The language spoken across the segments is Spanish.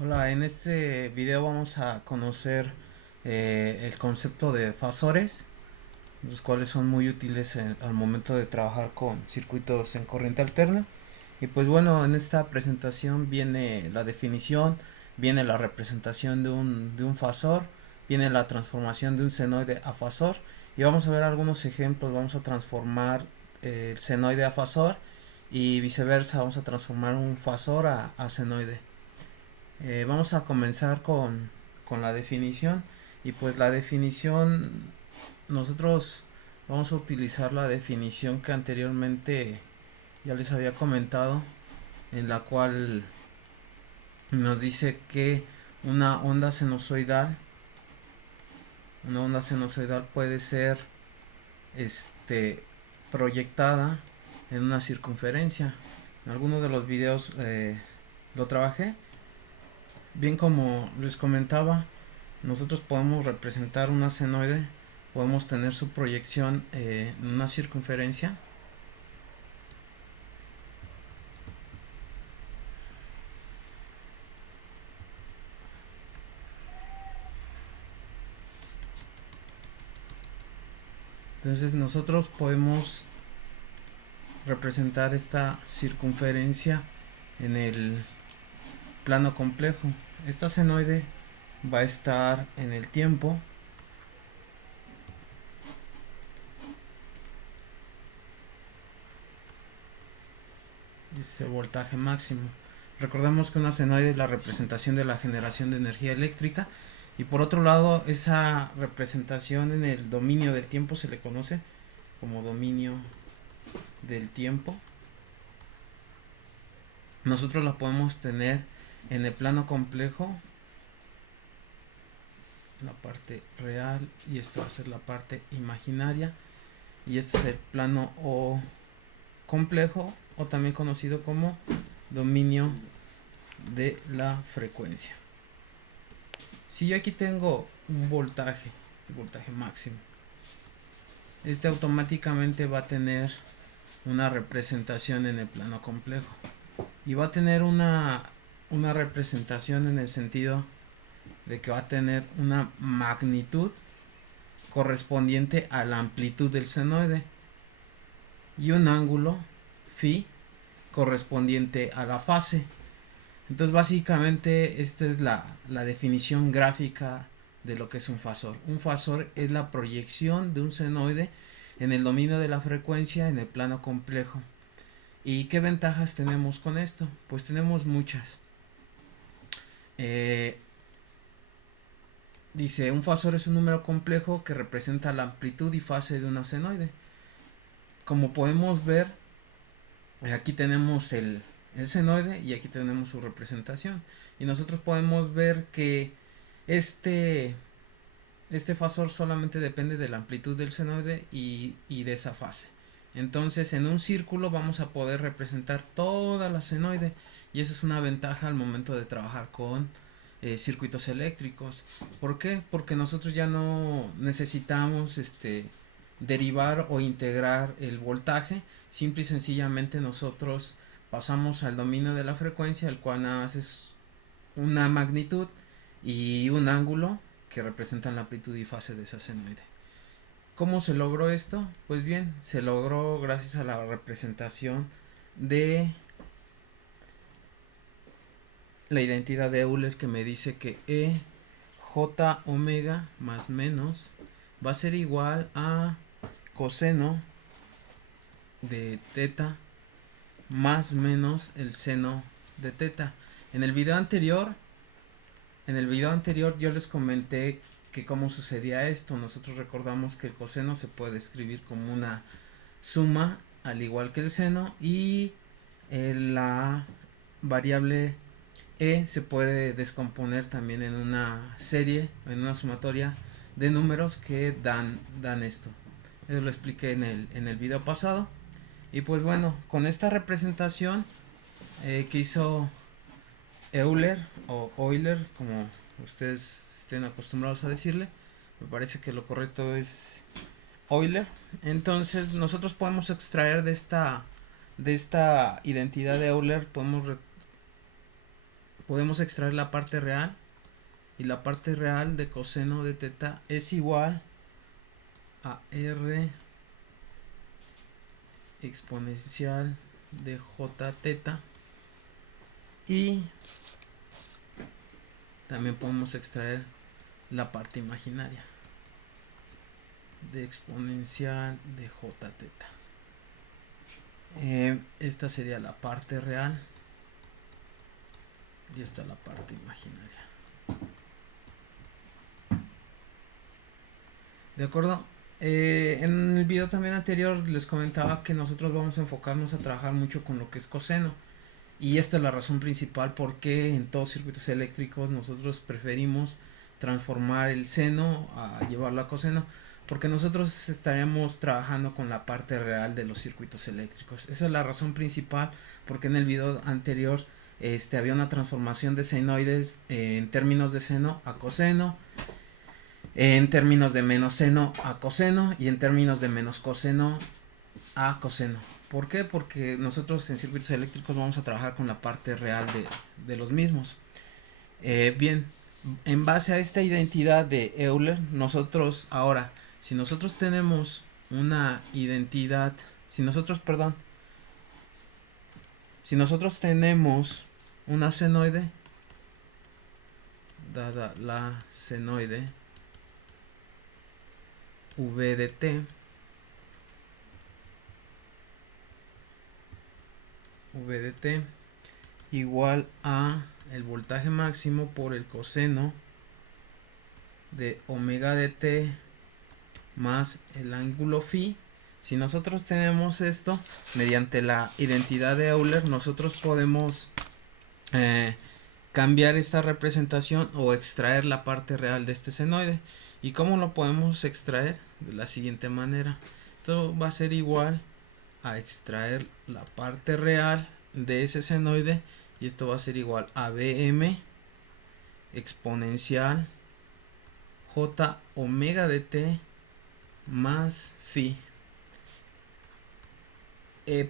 Hola, en este video vamos a conocer el concepto de fasores, los cuales son muy útiles al momento de trabajar con circuitos en corriente alterna. Y pues bueno, en esta presentación viene la definición, viene la representación de un fasor, viene la transformación de un senoide a fasor y vamos a ver algunos ejemplos. Vamos a transformar el senoide a fasor y viceversa, vamos a transformar un fasor a senoide. Vamos a comenzar con la definición y pues la definición nosotros vamos a utilizar la definición que anteriormente ya les había comentado, en la cual nos dice que una onda sinusoidal una onda sinusoidal puede ser este proyectada en una circunferencia. En algunos de los videos lo trabajé. Bien, como les comentaba, nosotros podemos representar una senoide, podemos tener su proyección en una circunferencia. Entonces nosotros podemos representar esta circunferencia en el plano complejo. Esta senoide va a estar en el tiempo, dice voltaje máximo. Recordemos que una senoide es la representación de la generación de energía eléctrica, y por otro lado esa representación en el dominio del tiempo se le conoce como dominio del tiempo. Nosotros la podemos tener en el plano complejo, la parte real, y esta va a ser la parte imaginaria, y este es el plano o complejo, o también conocido como dominio de la frecuencia. Si yo aquí tengo un voltaje, este voltaje máximo, este automáticamente va a tener una representación en el plano complejo, y va a tener una representación en el sentido de que va a tener una magnitud correspondiente a la amplitud del senoide y un ángulo phi correspondiente a la fase. Entonces básicamente esta es la definición gráfica de lo que es un fasor. Un fasor es la proyección de un senoide en el dominio de la frecuencia en el plano complejo. ¿Y qué ventajas tenemos con esto? Pues tenemos muchas. Eh, Dice, un fasor es un número complejo que representa la amplitud y fase de una senoide. Como podemos ver, aquí tenemos el senoide y aquí tenemos su representación. Y nosotros podemos ver que este, este fasor solamente depende de la amplitud del senoide y de esa fase. Entonces en un círculo vamos a poder representar toda la senoide, y esa es una ventaja al momento de trabajar con circuitos eléctricos. ¿Por qué? Porque nosotros ya no necesitamos derivar o integrar el voltaje. Simple y sencillamente nosotros pasamos al dominio de la frecuencia, el cual nada más es una magnitud y un ángulo que representan la amplitud y fase de esa senoide. ¿Cómo se logró esto? Pues bien, se logró gracias a la representación de la identidad de Euler, que me dice que E j omega más menos va a ser igual a coseno de teta más menos el seno de teta. En el video anterior, yo les comenté que cómo sucedía esto. Nosotros recordamos que el coseno se puede escribir como una suma al igual que el seno, y la variable e se puede descomponer también en una serie, en una sumatoria de números que dan esto. Eso lo expliqué en el video pasado. Y pues bueno, con esta representación que hizo Euler o Euler, como ustedes estén acostumbrados a decirle, me parece que lo correcto es Euler. Entonces nosotros podemos extraer de esta identidad de Euler, podemos extraer la parte real, y la parte real de coseno de teta es igual a r exponencial de j teta, y también podemos extraer la parte imaginaria de exponencial de j teta. Esta sería la parte real y esta la parte imaginaria. ¿De acuerdo? En el video también anterior les comentaba que nosotros vamos a enfocarnos a trabajar mucho con lo que es coseno, y esta es la razón principal por qué en todos circuitos eléctricos nosotros preferimos transformar el seno a llevarlo a coseno, porque nosotros estaremos trabajando con la parte real de los circuitos eléctricos. Esa es la razón principal porque en el video anterior había una transformación de senoides en términos de seno a coseno, en términos de menos seno a coseno y en términos de menos coseno a coseno. ¿Por qué? Porque nosotros en circuitos eléctricos vamos a trabajar con la parte real de los mismos. Bien, en base a esta identidad de Euler, nosotros ahora, si nosotros tenemos una identidad, si nosotros tenemos una senoide, dada la senoide V de t, igual a el voltaje máximo por el coseno de omega de t más el ángulo phi. Si nosotros tenemos esto, mediante la identidad de Euler, nosotros podemos cambiar esta representación o extraer la parte real de este senoide. ¿Y cómo lo podemos extraer? De la siguiente manera. Esto va a ser igual a extraer la parte real de ese senoide, y esto va a ser igual a Bm exponencial j omega de t más phi.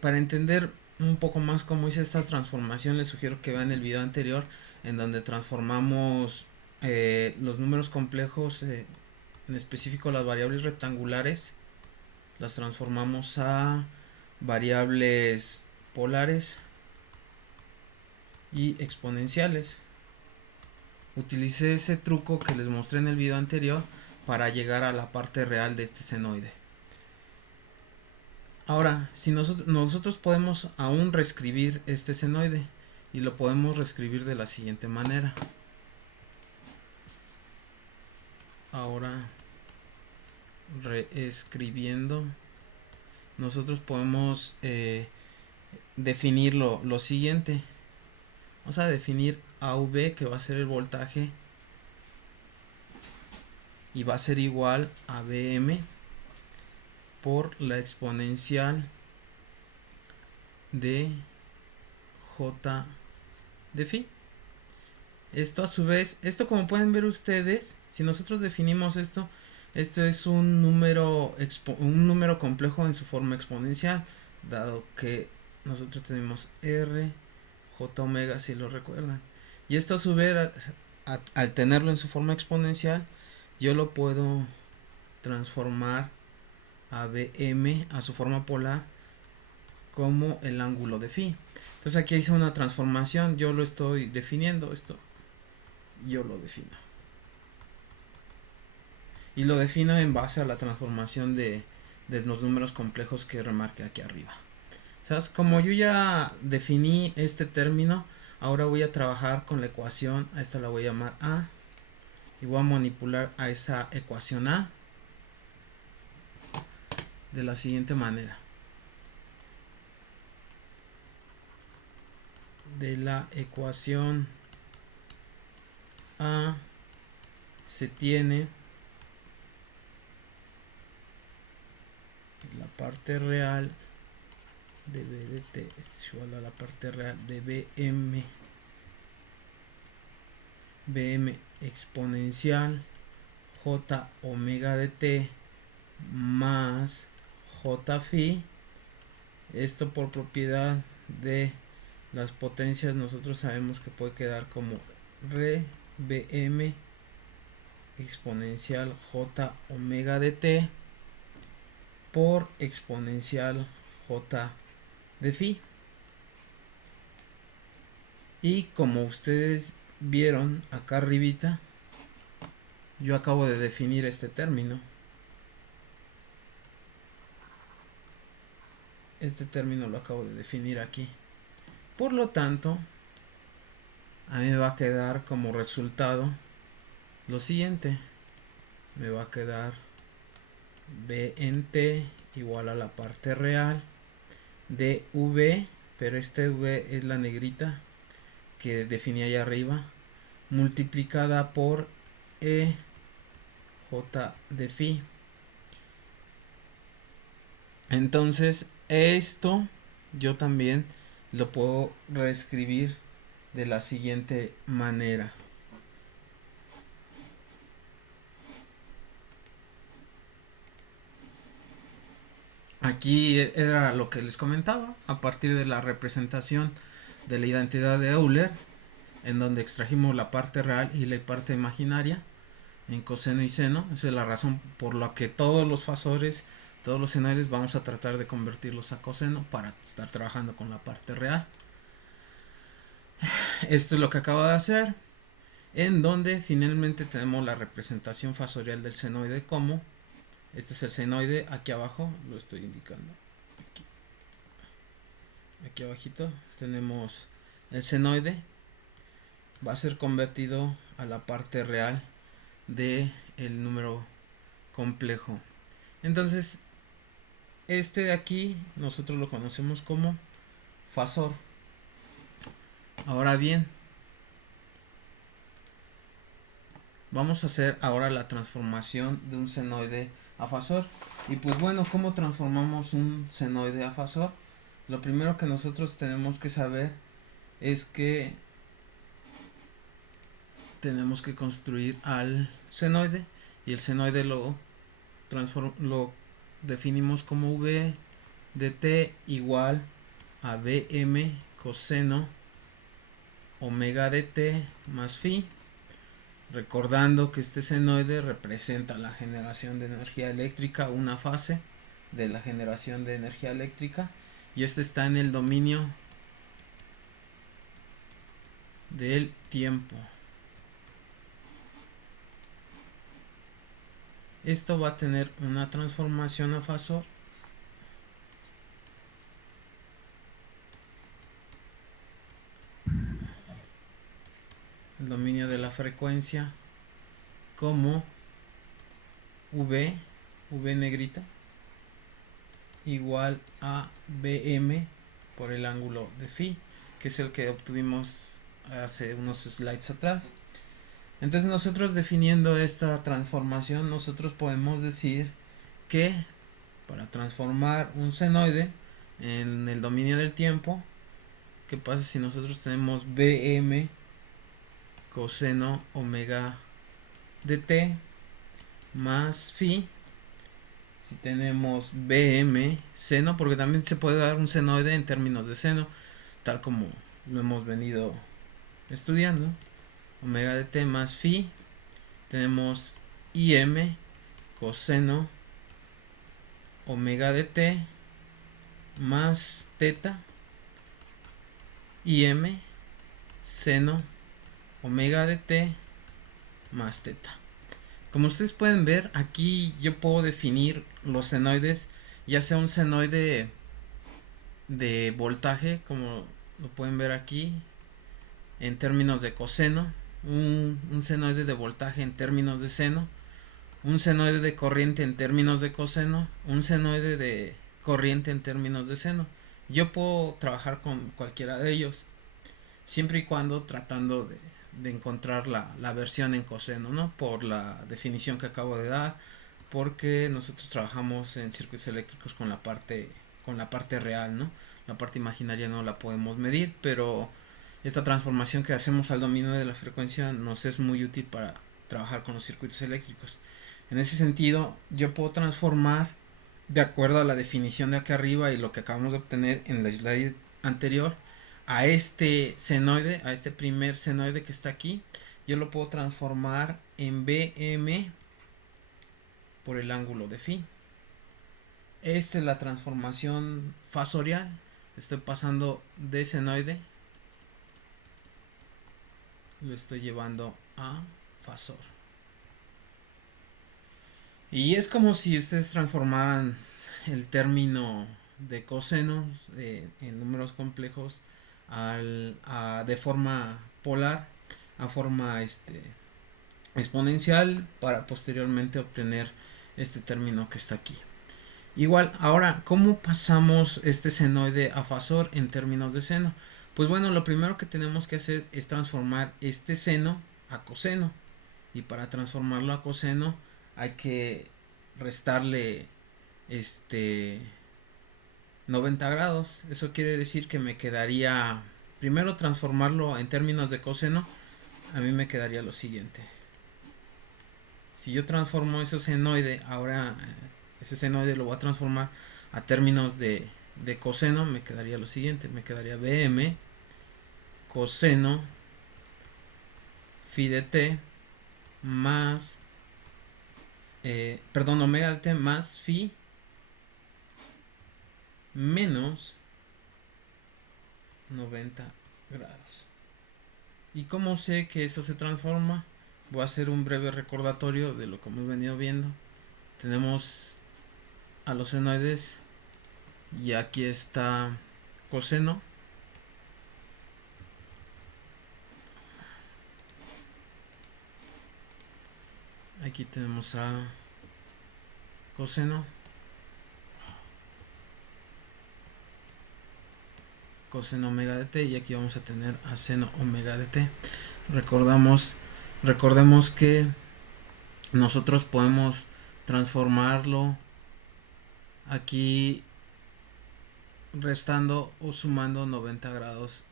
Para entender un poco más cómo hice esta transformación, les sugiero que vean el video anterior en donde transformamos los números complejos, en específico las variables rectangulares, las transformamos a variables polares y exponenciales. Utilicé ese truco que les mostré en el video anterior para llegar a la parte real de este senoide. Ahora, si nosotros podemos aún reescribir este senoide, y lo podemos reescribir de la siguiente manera. Ahora, reescribiendo, nosotros podemos definir lo siguiente. Vamos a definir AV, que va a ser el voltaje, y va a ser igual a Bm por la exponencial de J de phi. Esto a su vez, esto como pueden ver ustedes, si nosotros definimos esto es un número complejo en su forma exponencial, dado que nosotros tenemos R, J omega, si lo recuerdan. Y esto a su vez, al tenerlo en su forma exponencial, yo lo puedo transformar a Bm a su forma polar como el ángulo de phi. Entonces aquí hice una transformación, yo lo estoy definiendo, esto yo lo defino, y lo defino en base a la transformación de los números complejos que remarqué aquí arriba. ¿Sabes? Como yo ya definí este término, ahora voy a trabajar con la ecuación, a esta la voy a llamar A, y voy a manipular a esa ecuación A de la siguiente manera. De la ecuación A se tiene la parte real de B de t es igual a la parte real de Bm exponencial J omega de t más J phi, esto por propiedad de Las potencias nosotros sabemos que puede quedar como re Bm exponencial j omega de t por exponencial j de phi. Y como ustedes vieron acá arribita, yo acabo de definir este término. Este término lo acabo de definir aquí. Por lo tanto, a mí me va a quedar como resultado lo siguiente. Me va a quedar B en T igual a la parte real de V, pero este V es la negrita que definí allá arriba, multiplicada por E J de phi. Entonces esto yo también lo puedo reescribir de la siguiente manera. Aquí era lo que les comentaba, a partir de la representación de la identidad de Euler, en donde extrajimos la parte real y la parte imaginaria en coseno y seno. Esa es la razón por la que todos los fasores, todos los senoides, vamos a tratar de convertirlos a coseno para estar trabajando con la parte real. Esto es lo que acabo de hacer, en donde finalmente tenemos la representación fasorial del senoide como este es el senoide. Aquí abajo lo estoy indicando, aquí abajito tenemos el senoide, va a ser convertido a la parte real de el número complejo. Entonces este de aquí nosotros lo conocemos como fasor. Ahora bien, vamos a hacer ahora la transformación de un senoide a fasor. Y pues bueno, ¿cómo transformamos un senoide a fasor? Lo primero que nosotros tenemos que saber es que tenemos que construir al senoide, y el senoide lo definimos como v de t igual a bm coseno omega de t más phi, recordando que este senoide representa la generación de energía eléctrica, una fase de la generación de energía eléctrica, y este está en el dominio del tiempo. Esto va a tener una transformación a fasor el dominio de la frecuencia como V negrita igual a Bm por el ángulo de phi, que es el que obtuvimos hace unos slides atrás. Entonces nosotros definiendo esta transformación, nosotros podemos decir que para transformar un senoide en el dominio del tiempo, ¿qué pasa si nosotros tenemos Bm coseno omega de t más phi? Si tenemos Bm seno, porque también se puede dar un senoide en términos de seno, tal como lo hemos venido estudiando, omega de t más phi, tenemos Im coseno omega de t más teta, Im seno omega de t más teta. Como ustedes pueden ver, aquí yo puedo definir los senoides, ya sea un senoide de voltaje, como lo pueden ver aquí, en términos de coseno, un senoide de voltaje en términos de seno, un senoide de corriente en términos de coseno, un senoide de corriente en términos de seno. Yo puedo trabajar con cualquiera de ellos, siempre y cuando tratando de encontrar la versión en coseno, ¿no? Por la definición que acabo de dar, porque nosotros trabajamos en circuitos eléctricos con la parte real, ¿no? La parte imaginaria no la podemos medir, pero esta transformación que hacemos al dominio de la frecuencia nos es muy útil para trabajar con los circuitos eléctricos. En ese sentido, yo puedo transformar de acuerdo a la definición de acá arriba y lo que acabamos de obtener en la slide anterior a este senoide, a este primer senoide que está aquí, yo lo puedo transformar en BM por el ángulo de phi. Esta es la transformación fasorial. Estoy pasando de senoide, lo estoy llevando a fasor. Y es como si ustedes transformaran el término de cosenos en números complejos de forma polar a forma exponencial para posteriormente obtener este término que está aquí. Igual, ahora, ¿cómo pasamos este senoide a fasor en términos de seno? Pues bueno, lo primero que tenemos que hacer es transformar este seno a coseno. Y para transformarlo a coseno hay que restarle 90 grados. Eso quiere decir que me quedaría, primero transformarlo en términos de coseno, a mí me quedaría lo siguiente. Si yo transformo ese senoide, ahora ese senoide lo voy a transformar a términos de coseno, me quedaría lo siguiente, me quedaría BM coseno phi de t más, omega de t más phi menos 90 grados. ¿Y cómo sé que eso se transforma? Voy a hacer un breve recordatorio de lo que hemos venido viendo. Tenemos a los senoides y aquí está coseno. Aquí tenemos a coseno, coseno omega de t, y aquí vamos a tener a seno omega de t. Recordemos que nosotros podemos transformarlo aquí restando o sumando 90 grados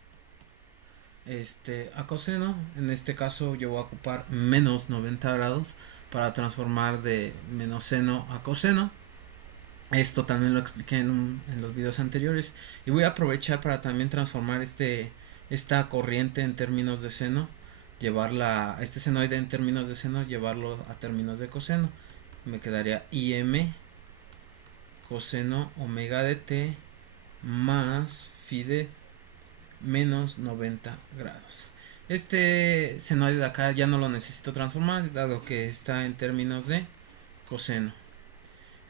a coseno. En este caso yo voy a ocupar menos 90 grados para transformar de menos seno a coseno. Esto también lo expliqué en los videos anteriores, y voy a aprovechar para también transformar esta corriente en términos de seno, llevarla, este senoide en términos de seno, llevarlo a términos de coseno. Me quedaría im coseno omega de t más phi de menos 90 grados. Este senoide de acá ya no lo necesito transformar, dado que está en términos de coseno.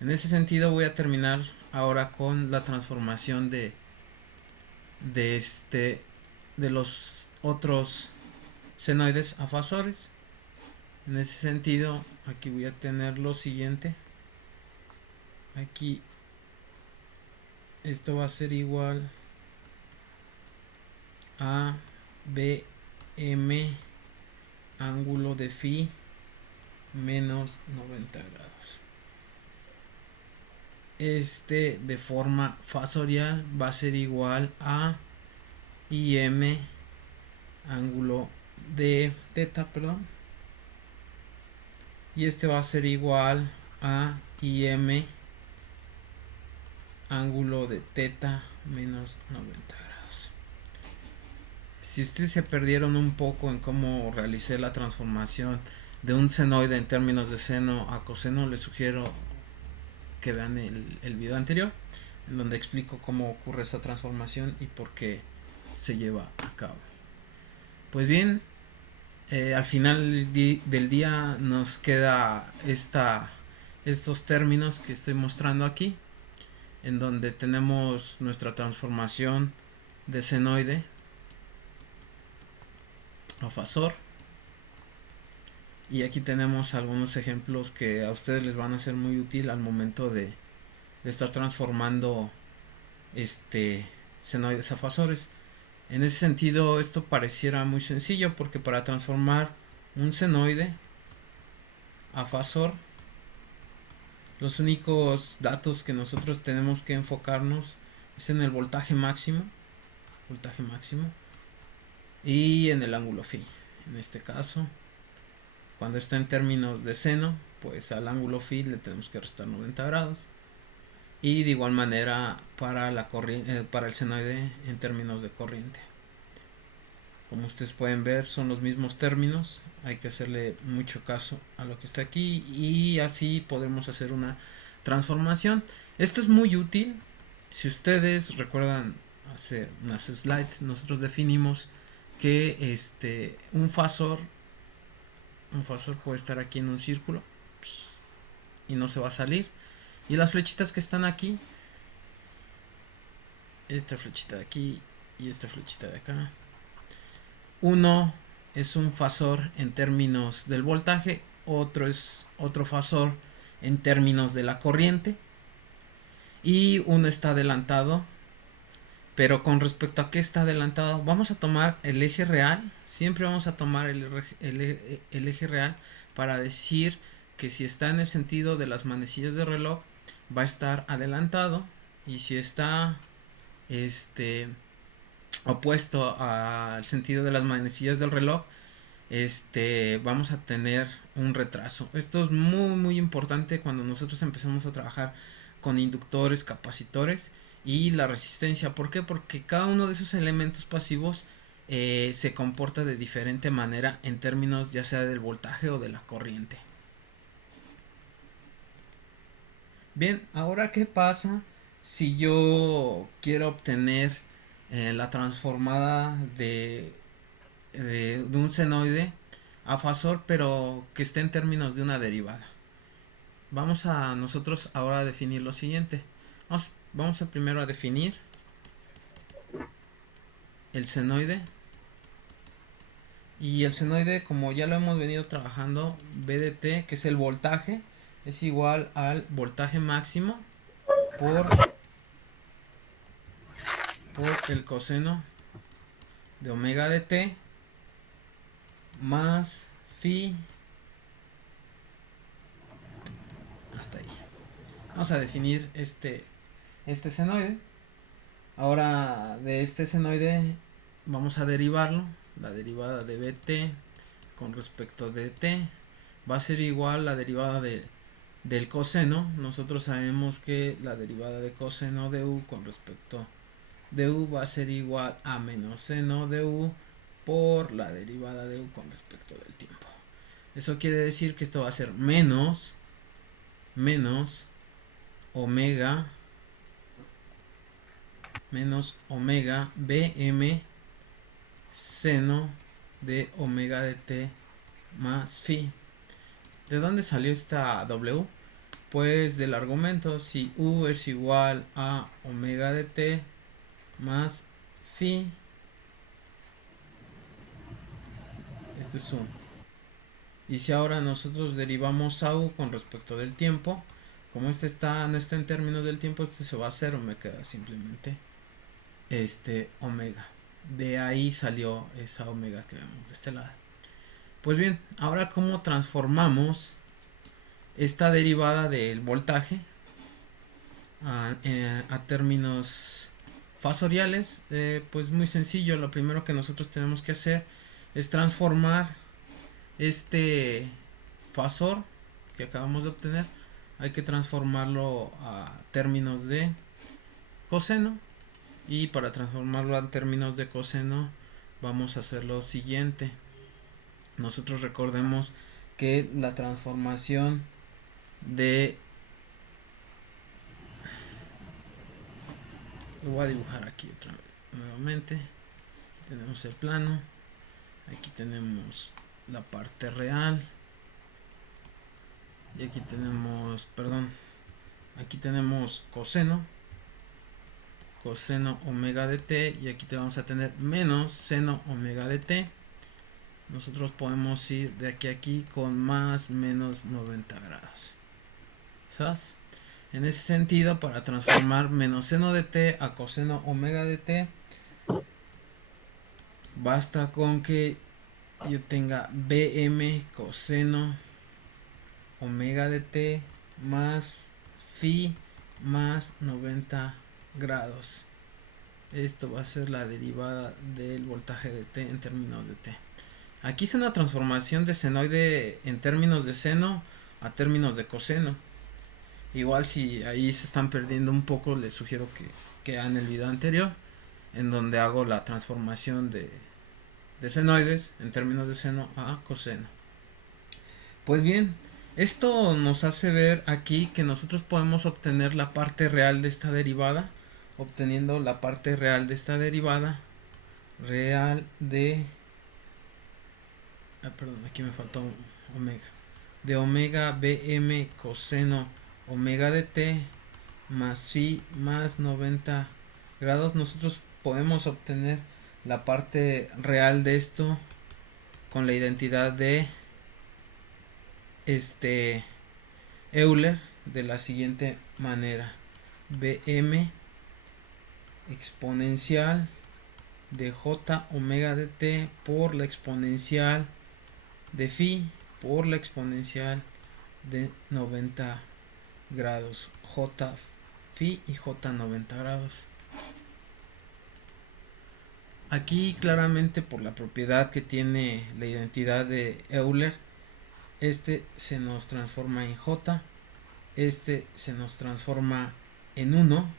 En ese sentido voy a terminar ahora con la transformación de los otros senoides a fasores. En ese sentido, aquí voy a tener lo siguiente. Aquí esto va a ser igual a BM ángulo de phi menos 90 grados. De forma fasorial va a ser igual a IM ángulo de teta, perdón. Y va a ser igual a IM ángulo de teta menos 90 grados. Si ustedes se perdieron un poco en cómo realicé la transformación de un senoide en términos de seno a coseno, les sugiero que vean el video anterior, en donde explico cómo ocurre esa transformación y por qué se lleva a cabo. Pues bien, al final del día nos queda estos términos que estoy mostrando aquí, en donde tenemos nuestra transformación de senoide a fasor, y aquí tenemos algunos ejemplos que a ustedes les van a ser muy útil al momento de estar transformando senoides a fasores. En ese sentido, esto pareciera muy sencillo, porque para transformar un senoide a fasor, los únicos datos que nosotros tenemos que enfocarnos es en el voltaje máximo y en el ángulo phi. En este caso, cuando está en términos de seno, pues al ángulo phi le tenemos que restar 90 grados. Y de igual manera para la corriente, para el senoide en términos de corriente. Como ustedes pueden ver, son los mismos términos. Hay que hacerle mucho caso a lo que está aquí y así podemos hacer una transformación. Esto es muy útil. Si ustedes recuerdan hace unas slides, nosotros definimos que un fasor puede estar aquí en un círculo y no se va a salir. Y las flechitas que están aquí, esta flechita de aquí y esta flechita de acá, uno es un fasor en términos del voltaje, otro es otro fasor en términos de la corriente y uno está adelantado. Pero con respecto a qué está adelantado, vamos a tomar el eje real, siempre vamos a tomar el eje real para decir que si está en el sentido de las manecillas de reloj va a estar adelantado, y si está opuesto al sentido de las manecillas del reloj, vamos a tener un retraso. Esto es muy importante cuando nosotros empezamos a trabajar con inductores, capacitores y la resistencia. ¿Por qué? Porque cada uno de esos elementos pasivos se comporta de diferente manera en términos ya sea del voltaje o de la corriente. Bien, ahora qué pasa si yo quiero obtener la transformada de un senoide a fasor, pero que esté en términos de una derivada. Vamos a nosotros ahora a definir lo siguiente. Vamos a primero a definir el senoide. Y el senoide, como ya lo hemos venido trabajando, B de T, que es el voltaje, es igual al voltaje máximo por el coseno de omega de T más phi. Hasta ahí. Vamos a definir este senoide. Ahora de este senoide vamos a derivarlo. La derivada de bt con respecto de t va a ser igual a la derivada del coseno. Nosotros sabemos que la derivada de coseno de u con respecto de u va a ser igual a menos seno de u por la derivada de u con respecto del tiempo. Eso quiere decir que esto va a ser menos omega bm seno de omega de t más phi. ¿De dónde salió esta w? Pues del argumento, si u es igual a omega de t más phi, este es 1. Y si ahora nosotros derivamos a u con respecto del tiempo, como no está en términos del tiempo, se va a 0, me queda simplemente omega. De ahí salió esa omega que vemos de este lado. Pues bien, ahora cómo transformamos esta derivada del voltaje a términos fasoriales. Pues muy sencillo, lo primero que nosotros tenemos que hacer es transformar este fasor que acabamos de obtener, hay que transformarlo a términos de coseno, y para transformarlo a términos de coseno vamos a hacer lo siguiente. Nosotros recordemos que la transformación lo voy a dibujar aquí nuevamente. Aquí tenemos el plano, aquí tenemos la parte real y aquí tenemos, aquí tenemos coseno omega de t, y aquí te vamos a tener menos seno omega de t. Nosotros podemos ir de aquí a aquí con más menos 90 grados. ¿Sabes? En ese sentido, para transformar menos seno de t a coseno omega de t, basta con que yo tenga bm coseno omega de t más phi más 90 grados. Esto va a ser la derivada del voltaje de t en términos de t. Aquí es una transformación de senoide en términos de seno a términos de coseno. Igual si ahí se están perdiendo un poco, les sugiero que hagan el video anterior en donde hago la transformación de senoides en términos de seno a coseno. Pues bien, esto nos hace ver aquí que nosotros podemos obtener la parte real de esta derivada, obteniendo la parte real de esta derivada, real de, perdón, aquí me faltó omega, de omega bm coseno omega de t más phi más 90 grados. Nosotros podemos obtener la parte real de esto con la identidad de Euler de la siguiente manera: bm exponencial de j omega de t por la exponencial de phi por la exponencial de 90 grados, j phi y j 90 grados. Aquí claramente, por la propiedad que tiene la identidad de Euler, este se nos transforma en j, este se nos transforma en 1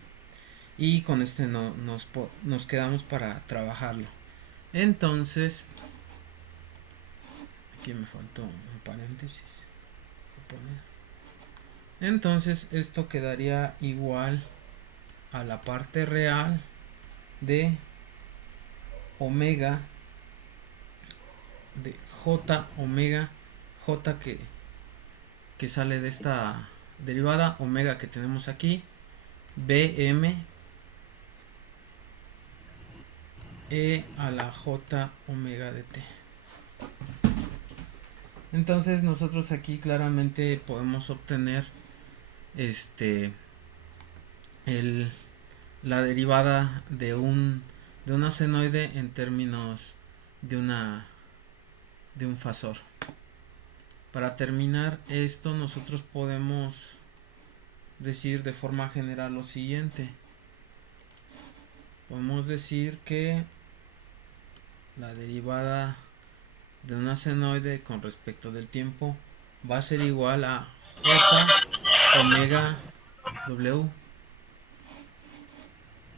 y con este nos quedamos para trabajarlo. Entonces, aquí me faltó un paréntesis. Entonces esto quedaría igual a la parte real de omega de j omega, j que sale de esta derivada, omega que tenemos aquí, bm e a la j omega de t. Entonces nosotros aquí claramente podemos obtener la derivada de una senoide en términos de un fasor. Para terminar esto, nosotros podemos decir de forma general lo siguiente: podemos decir que la derivada de una senoide con respecto del tiempo va a ser igual a j omega w.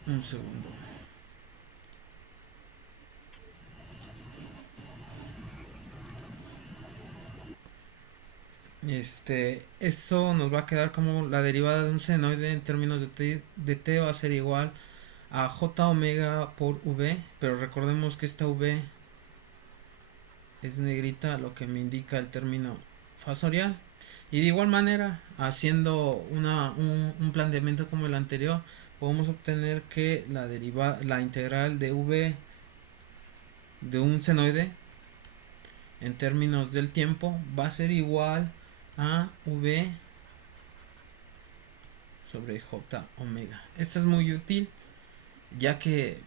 Un segundo. Esto nos va a quedar como la derivada de un senoide en términos de t va a ser igual a j omega por v, pero recordemos que esta v es negrita, lo que me indica el término fasorial. Y de igual manera, haciendo un planteamiento como el anterior, podemos obtener que la integral de v de un senoide en términos del tiempo va a ser igual a v sobre j omega. Esto es muy útil, ya que,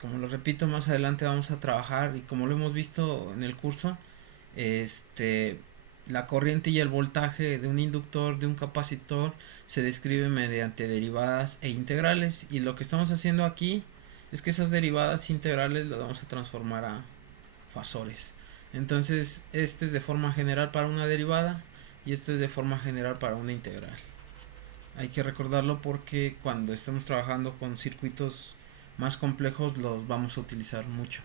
como lo repito, más adelante vamos a trabajar, y como lo hemos visto en el curso, la corriente y el voltaje de un inductor, de un capacitor, se describe mediante derivadas e integrales, y lo que estamos haciendo aquí es que esas derivadas integrales las vamos a transformar a fasores. Entonces este es de forma general para una derivada y este es de forma general para una integral. Hay que recordarlo porque cuando estemos trabajando con circuitos más complejos los vamos a utilizar mucho.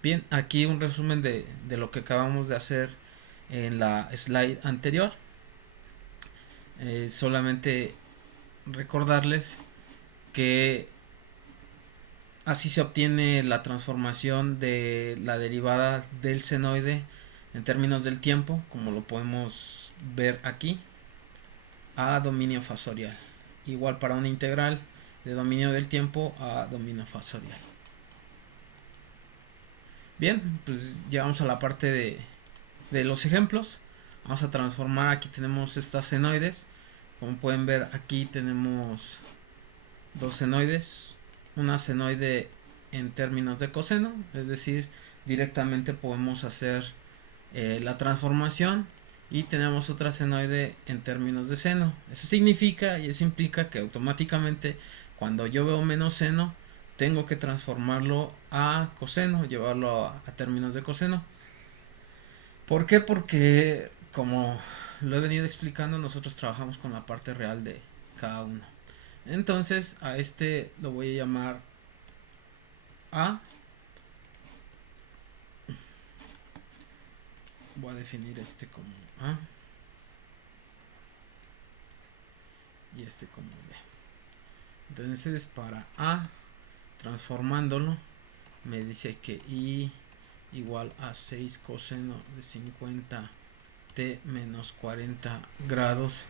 Bien, aquí un resumen de lo que acabamos de hacer en la slide anterior. Solamente recordarles que así se obtiene la transformación de la derivada del senoide en términos del tiempo, como lo podemos ver aquí, a dominio fasorial. Igual para una integral de dominio del tiempo a dominio fasorial. Bien, pues llegamos a la parte de los ejemplos. Vamos a transformar, aquí tenemos estas senoides. Como pueden ver, aquí tenemos dos senoides. Una senoide en términos de coseno, es decir, directamente podemos hacer la transformación, y tenemos otra senoide en términos de seno. Eso significa y eso implica que automáticamente cuando yo veo menos seno tengo que transformarlo a coseno, llevarlo a términos de coseno. ¿Por qué? Porque, como lo he venido explicando, nosotros trabajamos con la parte real de cada uno. Entonces a este lo voy a llamar A voy a definir este como A y este como B. Entonces para A, transformándolo, me dice que I igual a 6 coseno de 50 t menos 40 grados.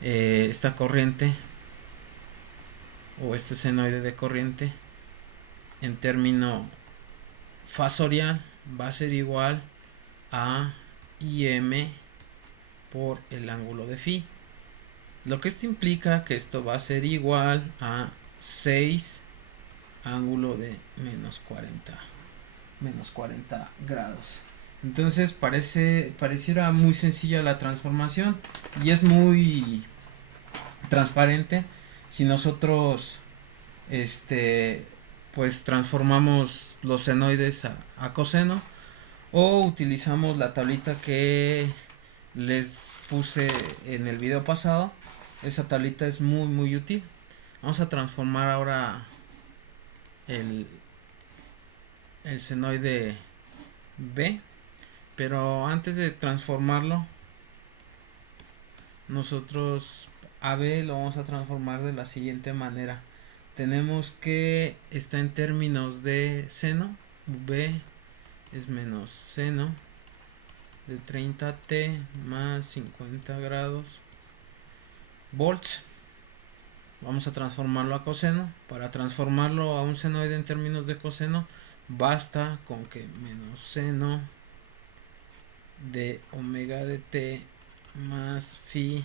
Esta corriente o este senoide de corriente en término fasorial va a ser igual a IM por el ángulo de phi. Lo que esto implica que esto va a ser igual a 6 ángulo de menos 40 grados. Entonces pareciera muy sencilla la transformación y es muy transparente si nosotros pues transformamos los senoides a coseno o utilizamos la tablita que les puse en el video pasado. Esa tablita es muy útil. Vamos a transformar ahora el senoide B, pero antes de transformarlo, nosotros a B lo vamos a transformar de la siguiente manera. Tenemos que está en términos de seno, B es menos seno de 30t más 50 grados volts. Vamos a transformarlo a coseno. Para transformarlo a un senoide en términos de coseno, basta con que menos seno de omega de t más phi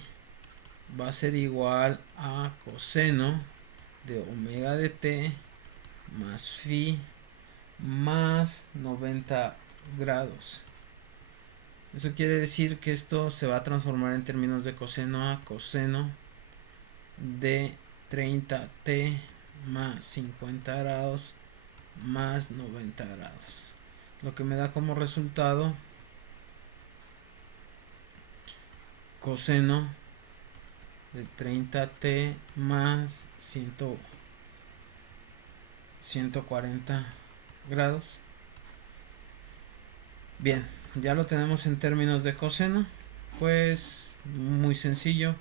va a ser igual a coseno de omega de t más phi más 90 grados. Eso quiere decir que esto se va a transformar en términos de coseno a coseno de 30t más 50 grados más 90 grados. Lo que me da como resultado coseno de 30t más 140 grados. Bien, ya lo tenemos en términos de coseno, pues muy sencillo,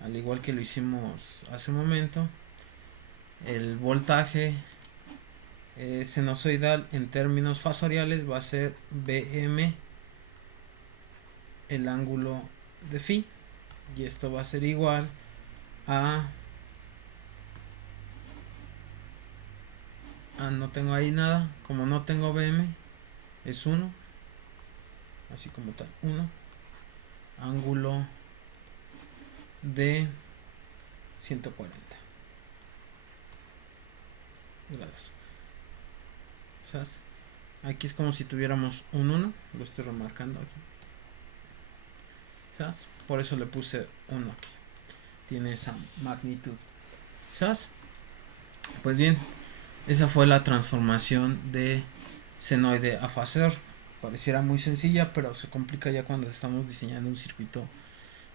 al igual que lo hicimos hace un momento. El voltaje sinusoidal en términos fasoriales va a ser Bm el ángulo de phi, y esto va a ser igual a no tengo ahí nada, como no tengo Bm es 1, así como tal, 1 ángulo de 140 grados. ¿Sabes? Aquí es como si tuviéramos un 1, lo estoy remarcando aquí. ¿Sabes? Por eso le puse 1 aquí. Tiene esa magnitud. ¿Sabes? Pues bien, esa fue la transformación de senoide a fasor. Pareciera muy sencilla, pero se complica ya cuando estamos diseñando un circuito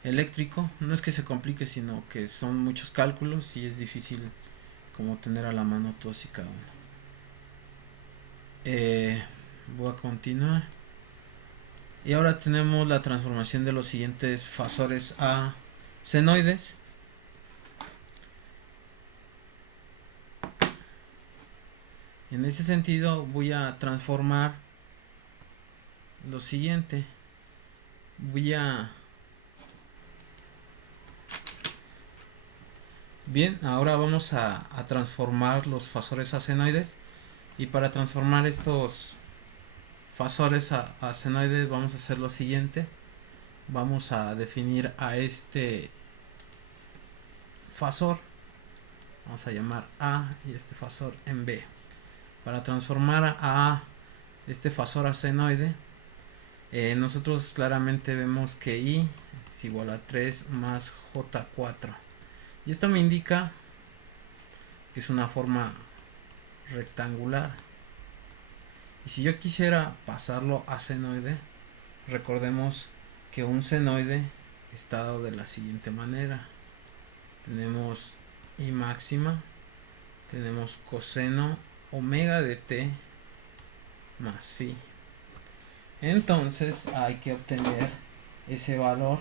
eléctrico. No es que se complique, sino que son muchos cálculos y es difícil como tener a la mano todos y cada uno. Voy a continuar. Y ahora tenemos la transformación de los siguientes fasores a senoides. En ese sentido voy a transformar lo siguiente. Bien, ahora vamos a transformar los fasores a senoides. Y para transformar estos fasores a senoides vamos a hacer lo siguiente. Vamos a definir a este fasor, vamos a llamar A, y este fasor en B. Para transformar a este fasor a senoide, nosotros claramente vemos que I es igual a 3 más J4. Y esto me indica que es una forma rectangular. Y si yo quisiera pasarlo a senoide, recordemos que un senoide está dado de la siguiente manera. Tenemos I máxima, tenemos coseno omega de t más phi. Entonces hay que obtener ese valor,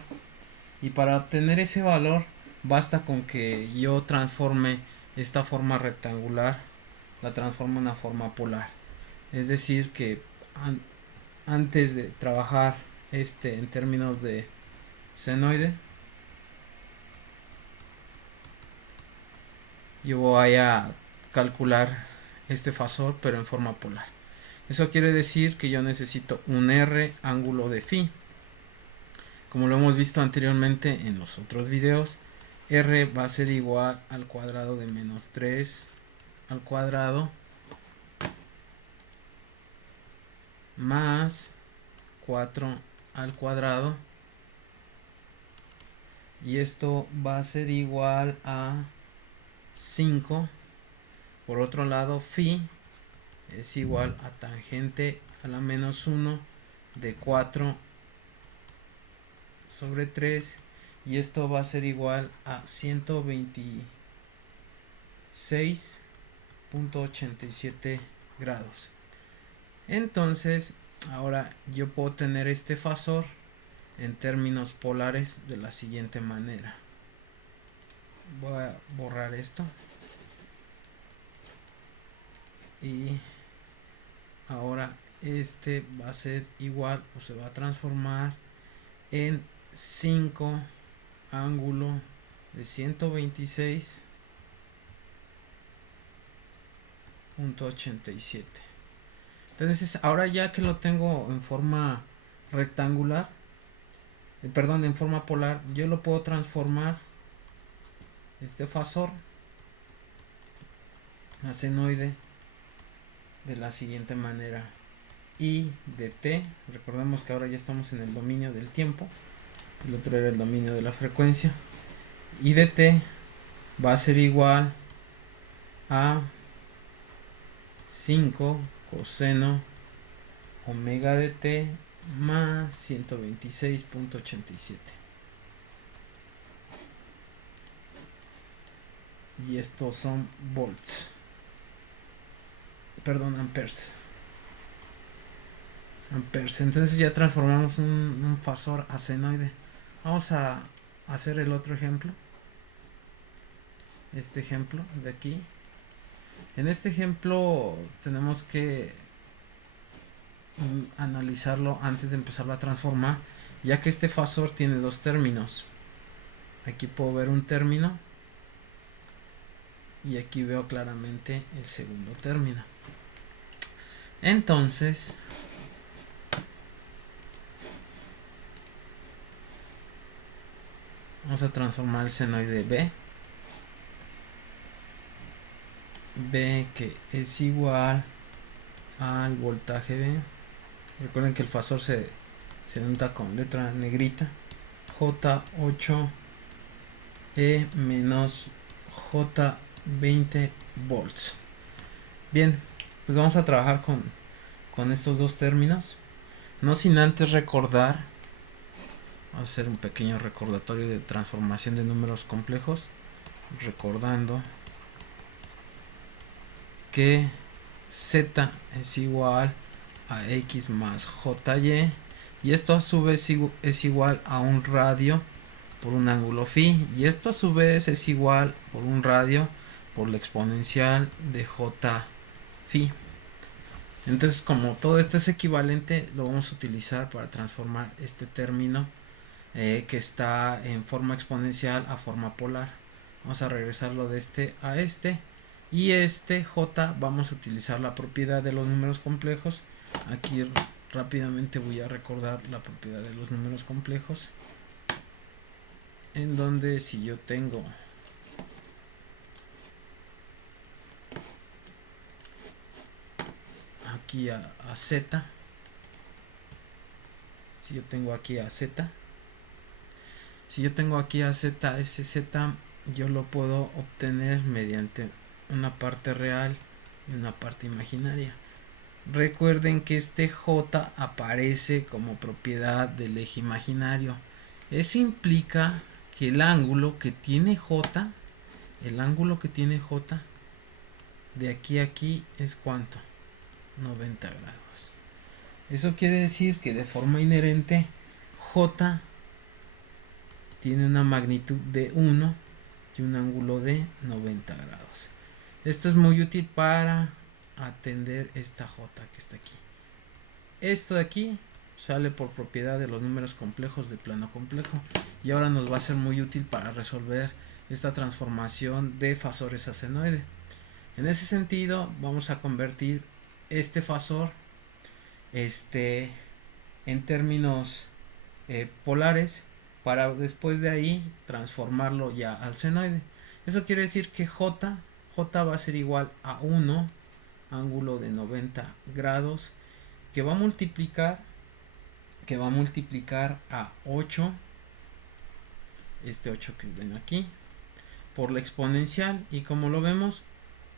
y para obtener ese valor basta con que yo transforme esta forma rectangular, la transformo en una forma polar. Es decir que antes de trabajar en términos de senoide, yo voy a calcular este fasor pero en forma polar. Eso quiere decir que yo necesito un R ángulo de phi. Como lo hemos visto anteriormente en los otros videos, R va a ser igual al cuadrado de menos 3 al cuadrado más 4 al cuadrado, y esto va a ser igual a 5. Por otro lado, phi es igual a tangente a la menos 1 de 4 sobre 3, y esto va a ser igual a 126.87 grados. Entonces ahora yo puedo tener este fasor en términos polares de la siguiente manera. Voy a borrar esto y ahora este va a ser igual, o se va a transformar en 5 ángulo de 126.87. Entonces ahora, ya que lo tengo en forma rectangular, perdón, en forma polar, yo lo puedo transformar este fasor a senoide de la siguiente manera: I de t, recordemos que ahora ya estamos en el dominio del tiempo, el otro era el dominio de la frecuencia. I de t va a ser igual a 5 coseno omega de t más 126.87, y estos son volts, perdón, amperes. Entonces ya transformamos un fasor a senoide. Vamos a hacer el otro ejemplo, este ejemplo de aquí. En este ejemplo tenemos que analizarlo antes de empezarlo a transformar, ya que este fasor tiene dos términos. Aquí puedo ver un término y aquí veo claramente el segundo término. Entonces vamos a transformar el senoide B, que es igual al voltaje B. Recuerden que el fasor se nota con letra negrita: J8 E menos J20 volts. Bien, pues vamos a trabajar con estos dos términos, no sin antes recordar, vamos a hacer un pequeño recordatorio de transformación de números complejos, recordando que Z es igual a X más JY, y esto a su vez es igual a un radio por un ángulo phi, y esto a su vez es igual por un radio por la exponencial de J phi. Entonces, como todo esto es equivalente, lo vamos a utilizar para transformar este término que está en forma exponencial a forma polar. Vamos a regresarlo de este a este, y este J vamos a utilizar la propiedad de los números complejos. Aquí rápidamente voy a recordar la propiedad de los números complejos, en donde si yo tengo aquí a Z, si yo tengo aquí a Z, ese Z yo lo puedo obtener mediante una parte real y una parte imaginaria. Recuerden que este J aparece como propiedad del eje imaginario. Eso implica que el ángulo que tiene J, de aquí a aquí, es ¿cuánto? 90 grados. Eso quiere decir que de forma inherente J tiene una magnitud de 1 y un ángulo de 90 grados. Esto es muy útil para atender esta J que está aquí. Esto de aquí sale por propiedad de los números complejos de plano complejo y ahora nos va a ser muy útil para resolver esta transformación de fasores a senoide. En ese sentido vamos a convertir este fasor en términos polares para después de ahí transformarlo ya al senoide. Eso quiere decir que J va a ser igual a 1 ángulo de 90 grados que va a multiplicar a 8, este 8 que ven aquí, por la exponencial, y como lo vemos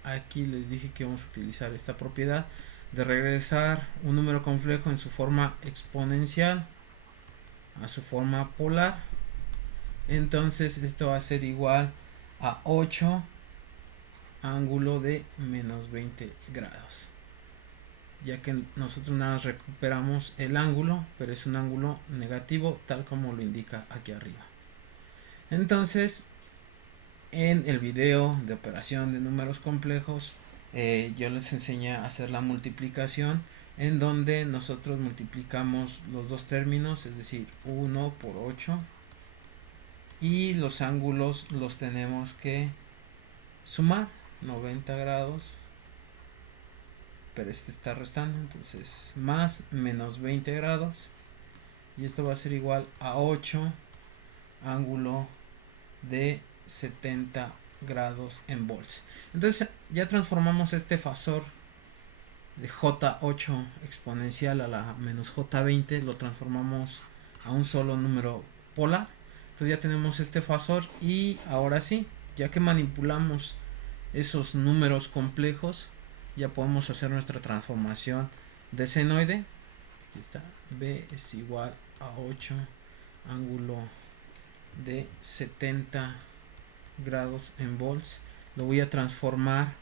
aquí les dije que vamos a utilizar esta propiedad de regresar un número complejo en su forma exponencial a su forma polar. Entonces esto va a ser igual a 8 ángulo de menos 20 grados, ya que nosotros nada más recuperamos el ángulo, pero es un ángulo negativo tal como lo indica aquí arriba. Entonces en el video de operación de números complejos yo les enseñé a hacer la multiplicación, en donde nosotros multiplicamos los dos términos, es decir 1 por 8, y los ángulos los tenemos que sumar 90 grados, pero este está restando, entonces más menos 20 grados, y esto va a ser igual a 8 ángulo de 70 grados en volts. Entonces ya transformamos este fasor de J8 exponencial a la menos J20, lo transformamos a un solo número polar. Entonces ya tenemos este fasor, y ahora sí, ya que manipulamos esos números complejos, ya podemos hacer nuestra transformación de senoide. Aquí está, B es igual a 8 ángulo de 70 grados en volts. Lo voy a transformar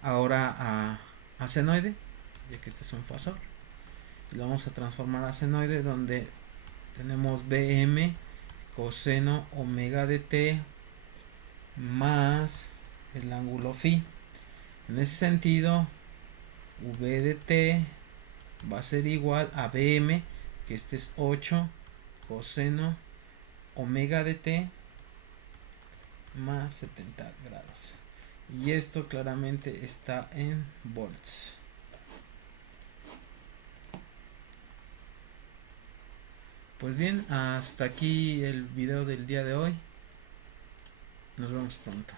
ahora a senoide, ya que este es un fasor, y lo vamos a transformar a senoide, donde tenemos Bm coseno omega de t más el ángulo phi. En ese sentido, V de t va a ser igual a Bm, que este es 8 coseno omega de t más 70 grados. Y esto claramente está en volts. Pues bien, hasta aquí el video del día de hoy. Nos vemos pronto.